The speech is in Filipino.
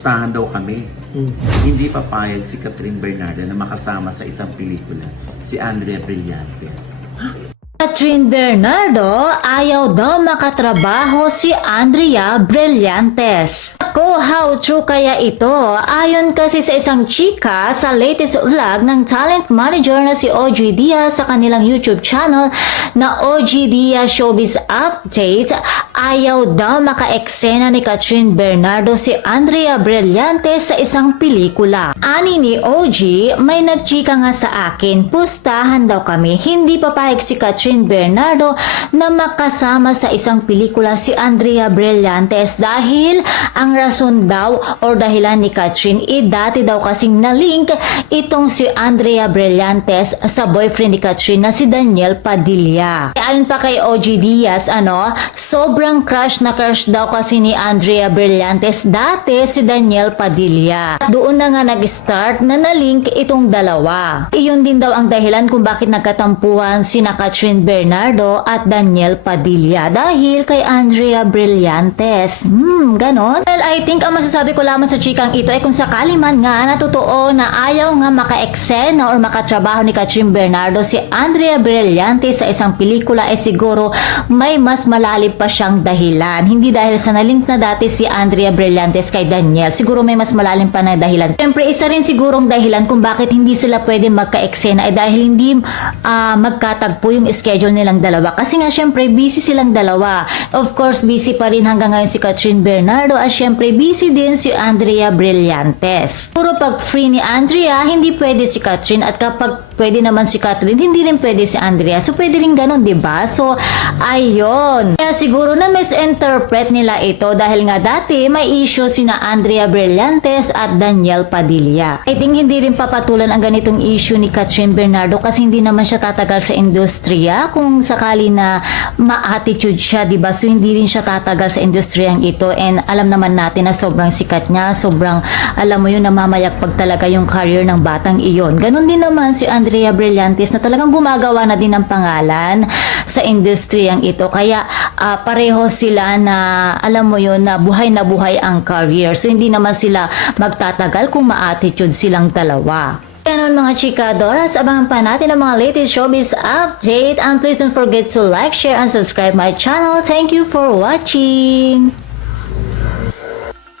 Tahan daw kami. Hindi papayag si Catherine Bernardo na makasama sa isang pelikula si Andrea Brillantes. Catherine Bernardo ayaw daw makatrabaho si Andrea Brillantes. Ako, how true kaya ito? Ayon kasi sa isang chika sa latest vlog ng talent manager na si OG Diaz sa kanilang YouTube channel na OG Diaz Showbiz Update, ayaw daw maka-eksena ni Catherine Bernardo si Andrea Brillantes sa isang pelikula. Ani ni OG, may nagchika nga sa akin, pustahan daw kami, hindi papayag si Catherine Bernardo na makasama sa isang pelikula si Andrea Brillantes dahil ang rason daw or dahilan ni Catherine dati daw kasing na-link itong si Andrea Brillantes sa boyfriend ni Catherine na si Daniel Padilla. Ayon pa kay OG Diaz, sobrang crush na crush daw kasi ni Andrea Brillantes dati si Daniel Padilla. Doon na nga nag-start na na-link itong dalawa. Iyon din daw ang dahilan kung bakit nagkatampuhan sina Catherine Bernardo at Daniel Padilla dahil kay Andrea Brillantes. Ganon. Well, I think ang masasabi ko lamang sa chikang ito ay kung sakali man nga na totoo na ayaw nga maka-eksena or makatrabaho ni Catherine Bernardo si Andrea Brillantes sa isang pelikula ay siguro may mas malalim pa siyang dahilan. Hindi dahil sa nalink na dati si Andrea Brillantes kay Daniel. Siguro may mas malalim pa na dahilan. Siyempre, isa rin sigurong dahilan kung bakit hindi sila pwede magka-eksena ay dahil hindi magkatagpo yung schedule nilang dalawa. Kasi nga syempre busy silang dalawa. Of course, busy pa rin hanggang ngayon si Catherine Bernardo at syempre busy din si Andrea Brillantes. Puro pag free ni Andrea, hindi pwede si Catherine at kapag pwede naman si Catherine, hindi rin pwede si Andrea. So pwede rin ganun, 'di ba? So ayun. Kaya siguro na misinterpret nila ito dahil nga dati may issue sina Andrea Brillantes at Daniel Padilla. I think hindi rin papatulan ang ganitong issue ni Catherine Bernardo kasi hindi naman siya tatagal sa industriya kung sakali na ma-attitude siya, 'di ba? So hindi rin siya tatagal sa industriyang ito and alam naman natin na sobrang sikat niya, sobrang alam mo yun, namamayagpag talaga yung career ng batang iyon. Ganon din naman si Andrea Brillantes na talagang gumagawa na din ng pangalan sa industriyang ito. Kaya pareho sila na alam mo yun na buhay ang career. So hindi naman sila magtatagal kung ma-attitude silang dalawa. Ganon mga chikadoras, abangan pa natin ang mga latest showbiz update and please don't forget to like, share, and subscribe my channel. Thank you for watching!